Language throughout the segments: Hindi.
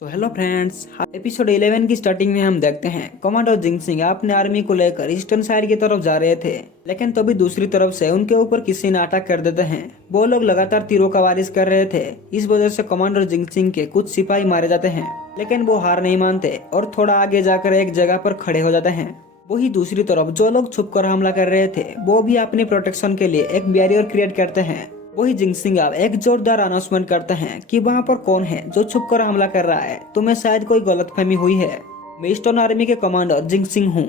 हेलो फ्रेंड्स, एपिसोड 11 की स्टार्टिंग में हम देखते हैं कमांडर जिंग सिंह अपने आर्मी को लेकर ईस्टर्न साइड की तरफ जा रहे थे। लेकिन तभी दूसरी तरफ से उनके ऊपर किसी ने अटैक कर देते हैं। वो लोग लगातार तीरों का बारिश कर रहे थे। इस वजह से कमांडर जिंग सिंह के कुछ सिपाही मारे जाते हैं, लेकिन वो हार नहीं मानते और थोड़ा आगे जाकर एक जगह पर खड़े हो जाते हैं। वही दूसरी तरफ जो लोग छुप कर हमला कर रहे थे वो भी अपनी प्रोटेक्शन के लिए एक बैरियर क्रिएट करते हैं। वही जिंग सिंह अब एक जोरदार अनाउंसमेंट करते हैं कि वहाँ पर कौन है जो छुपकर हमला कर रहा है। तुम्हें शायद कोई गलतफहमी हुई है, मैं ईस्टर्न आर्मी के कमांडर जिंग सिंह हूँ।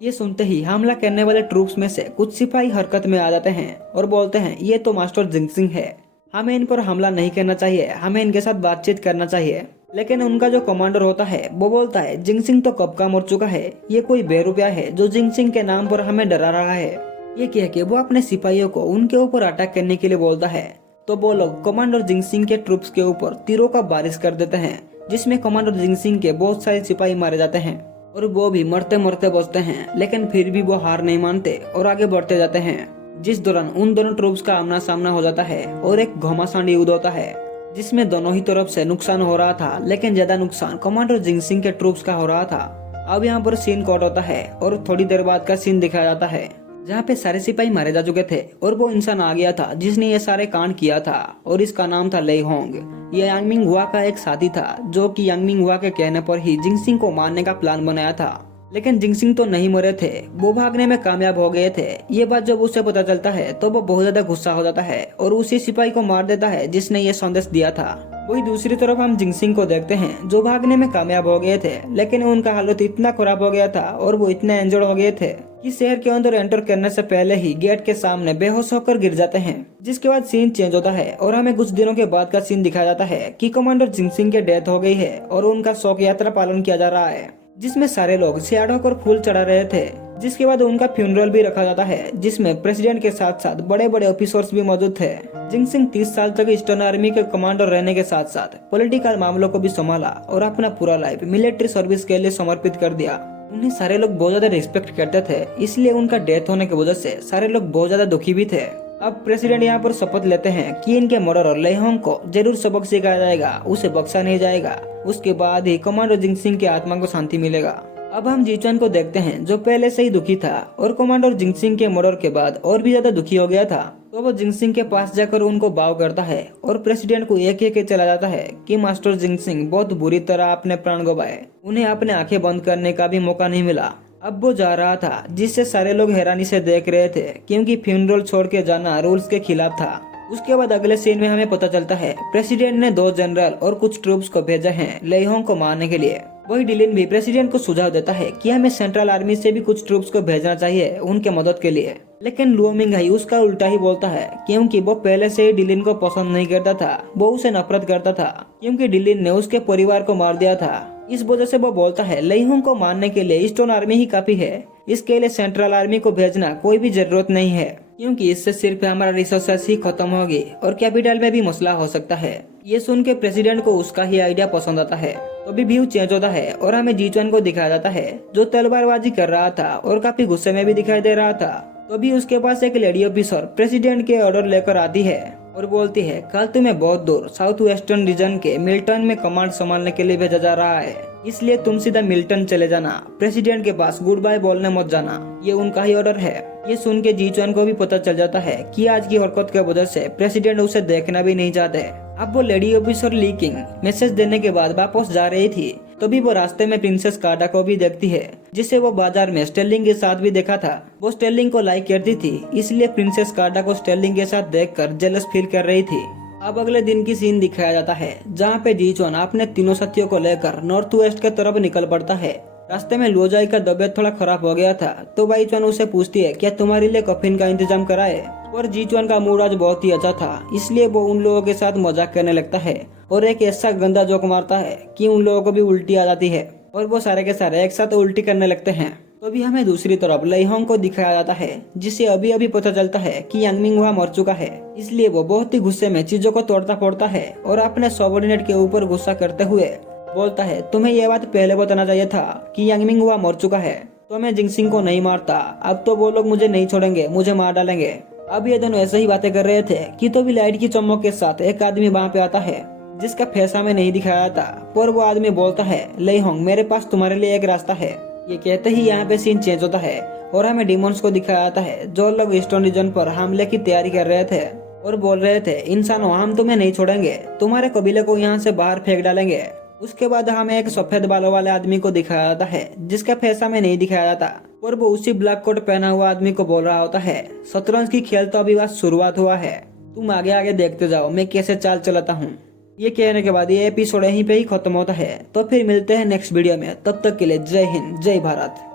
ये सुनते ही हमला करने वाले ट्रूप्स में से कुछ सिपाही हरकत में आ जाते हैं और बोलते हैं ये तो मास्टर जिंग सिंह है, हमें इन पर हमला नहीं करना चाहिए, हमें इनके साथ बातचीत करना चाहिए। लेकिन उनका जो कमांडर होता है वो बोलता है जिंग सिंह तो कब का मर चुका है, ये कोई बेरुपया है जो जिंग सिंह के नाम पर हमें डरा रहा है। ये कह के वो अपने सिपाहियों को उनके ऊपर अटैक करने के लिए बोलता है। तो वो लोग कमांडर जिंग सिंह के ट्रूप्स के ऊपर तीरों का बारिश कर देते हैं, जिसमें कमांडर जिंग सिंह के बहुत सारे सिपाही मारे जाते हैं और वो भी मरते मरते बचते हैं। लेकिन फिर भी वो हार नहीं मानते और आगे बढ़ते जाते हैं। जिस दौरान उन दोनों ट्रूप्स का आमना सामना हो जाता है और एक घमासान युद्ध होता है, जिसमें दोनों ही तरफ से नुकसान हो रहा था, लेकिन ज्यादा नुकसान कमांडर जिंग सिंह के ट्रूप्स का हो रहा था। अब यहाँ पर सीन कट होता है और थोड़ी देर बाद का सीन दिखाया जाता है, जहाँ पे सारे सिपाही मारे जा चुके थे और वो इंसान आ गया था जिसने ये सारे कांड किया था और इसका नाम था लेई होंग। ये यांगमिंग हुआ का एक साथी था जो कि यांगमिंग हुआ के कहने पर ही जिंग सिंह को मारने का प्लान बनाया था। लेकिन जिंग सिंह तो नहीं मरे थे, वो भागने में कामयाब हो गए थे। ये बात जब उसे पता चलता है तो वो बहुत ज्यादा गुस्सा हो जाता है और उसी सिपाही को मार देता है जिसने ये संदेश दिया था। वही दूसरी तरफ हम जिंग सिंह को देखते हैं जो भागने में कामयाब हो गए थे, लेकिन उनका हालत इतना खराब हो गया था और वो इतने इंजर्ड हो गए थे कि शहर के अंदर एंटर करने से पहले ही गेट के सामने बेहोश होकर गिर जाते हैं। जिसके बाद सीन चेंज होता है और हमें कुछ दिनों के बाद का सीन दिखाया जाता है कि कमांडर जिंग सिंह की डेथ हो गई है और उनका शोक यात्रा पालन किया जा रहा है, जिसमें सारे लोग सियाड़ होकर फूल चढ़ा रहे थे। जिसके बाद उनका फ्यूनरल भी रखा जाता है, जिसमें प्रेसिडेंट के साथ साथ बड़े बड़े ऑफिसर्स भी मौजूद थे। जिंग सिंह 30 साल तक ईस्टर्न आर्मी के कमांडर रहने के साथ साथ पॉलिटिकल मामलों को भी संभाला और अपना पूरा लाइफ मिलिट्री सर्विस के लिए समर्पित कर दिया। उन्हें सारे लोग बहुत ज्यादा रिस्पेक्ट करते थे, इसलिए उनका डेथ होने की वजह से सारे लोग बहुत ज्यादा दुखी भी थे। अब प्रेसिडेंट यहाँ पर शपथ लेते हैं कि इनके मर्डरर लेई होंग को जरूर सबक सिखाया जाएगा, उसे बख्शा नहीं जाएगा। उसके बाद ही कमांडर जिंग सिंह की आत्मा को शांति मिलेगा। अब हम जीचुन को देखते हैं जो पहले से ही दुखी था और कमांडर जिंग सिंह के मर्डर के बाद और भी ज्यादा दुखी हो गया था। तो वो जिंग सिंह के पास जाकर उनको बाव करता है और प्रेसिडेंट को ये कह के चला जाता है कि मास्टर जिंग सिंह बहुत बुरी तरह अपने प्राण गंवाए, उन्हें अपने आंखें बंद करने का भी मौका नहीं मिला। अब वो जा रहा था, जिससे सारे लोग हैरानी से देख रहे थे क्योंकि फ्यूनरल छोड़ के जाना रूल्स के खिलाफ था। उसके बाद अगले सीन में हमें पता चलता है प्रेसिडेंट ने 2 जनरल और कुछ ट्रूप्स को भेजा है लेई होंग को मारने के लिए। वही डिलिन भी प्रेसिडेंट को सुझाव देता है कि हमें सेंट्रल आर्मी से भी कुछ ट्रूप्स को भेजना चाहिए उनके मदद के लिए। लेकिन लुओ मिंगहाई उसका उल्टा ही बोलता है, क्योंकि वो पहले से ही डिलिन को पसंद नहीं करता था, वो उसे नफरत करता था क्योंकि डिलिन ने उसके परिवार को मार दिया था। इस वजह से वो बोलता है लेई होंग को मारने के लिए ईस्टर्न आर्मी ही काफी है, इसके लिए सेंट्रल आर्मी को भेजना कोई भी जरूरत नहीं है, क्योंकि इससे सिर्फ हमारा रिसोर्सेस ही खत्म होगी और कैपिटल में भी मसला हो सकता है। ये सुन के प्रेसिडेंट को उसका ही आइडिया पसंद आता है। तो भी व्यू चेंज होता है और हमें जीचुन को दिखाया जाता है जो तलवारबाजी कर रहा था और काफी गुस्से में भी दिखाई दे रहा था। तो भी उसके पास एक लेडी ऑफिसर प्रेसिडेंट के ऑर्डर लेकर आती है और बोलती है कल तुम्हें बहुत दूर साउथ वेस्टर्न रीजन के मिल्टन में कमांड संभालने के लिए भेजा जा रहा है, इसलिए तुम सीधा मिल्टन चले जाना, प्रेसिडेंट के पास गुड बाय बोलने मत जाना, ये उनका ही ऑर्डर है। ये सुन के जीचुन को भी पता चल जाता है कि आज की हरकत के वजह से प्रेसिडेंट उसे देखना भी नहीं चाहते। अब वो लेडी ऑफिसर ली किंग मैसेज देने के बाद वापस जा रही थी, तभी वो रास्ते में प्रिंसेस कार्डा को भी देखती है, जिसे वो बाजार में स्टेर्लिंग के साथ भी देखा था। वो स्टेर्लिंग को लाइक करती थी, इसलिए प्रिंसेस कार्डा को स्टेर्लिंग के साथ देखकर जेलस फील कर रही थी। अब अगले दिन की सीन दिखाया जाता है, जहाँ पे जीचुन अपने तीनों साथियों को लेकर नॉर्थ वेस्ट की तरफ निकल पड़ता है। रास्ते में लोजाई का तबियत थोड़ा खराब हो गया था, तो बाईचुन उसे पूछती है क्या तुम्हारे लिए कफिन का इंतजाम कराए। और जीचुन का मूड आज बहुत ही अच्छा था, इसलिए वो उन लोगों के साथ मजाक करने लगता है और एक ऐसा गंदा जोक मारता है कि उन लोगों को भी उल्टी आ जाती है और वो सारे के सारे एक साथ उल्टी करने लगते हैं। तो भी हमें दूसरी तरफ लेई होंग को दिखाया जाता है, जिसे अभी अभी पता चलता है कि यांगमिंग हुआ मर चुका है, इसलिए वो बहुत ही गुस्से में चीजों को तोड़ता फोड़ता है और अपने सबऑर्डिनेट के ऊपर गुस्सा करते हुए बोलता है तुम्हें ये बात पहले बताना चाहिए था कि यांगमिंग हुआ मर चुका है, तो मैं जिंग सिंह को नहीं मारता, अब तो वो लोग मुझे नहीं छोड़ेंगे, मुझे मार डालेंगे। अब ये दोनों ऐसे ही बातें कर रहे थे कि तो भी लाइट की चमक के साथ एक आदमी वहाँ पे आता है, जिसका फेस हमें नहीं दिखाया था। पर वो आदमी बोलता है, ले होंग मेरे पास तुम्हारे लिए एक रास्ता है। ये कहते ही यहाँ पे सीन चेंज होता है और हमें डिमोन्स को दिखाया जाता है जो लोग स्टोन रीजन पर हमले की तैयारी कर रहे थे और बोल रहे थे, इंसानों हम तुम्हें नहीं छोड़ेंगे, तुम्हारे कबीले को यहाँ से बाहर फेंक डालेंगे। उसके बाद हमें एक सफेद बालों वाले आदमी को दिखाया जाता है जिसका फेस हमें नहीं दिखाया जाता और वो उसी ब्लैक कोट पहना हुआ आदमी को बोल रहा होता है, शतरंज की खेल तो अभी बस शुरुआत हुआ है, तुम आगे आगे देखते जाओ मैं कैसे चाल चलाता हूँ। ये कहने के बाद ये एपिसोड यहीं पे ही खत्म होता है। तो फिर मिलते हैं नेक्स्ट वीडियो में, तब तक के लिए जय हिंद जय भारत।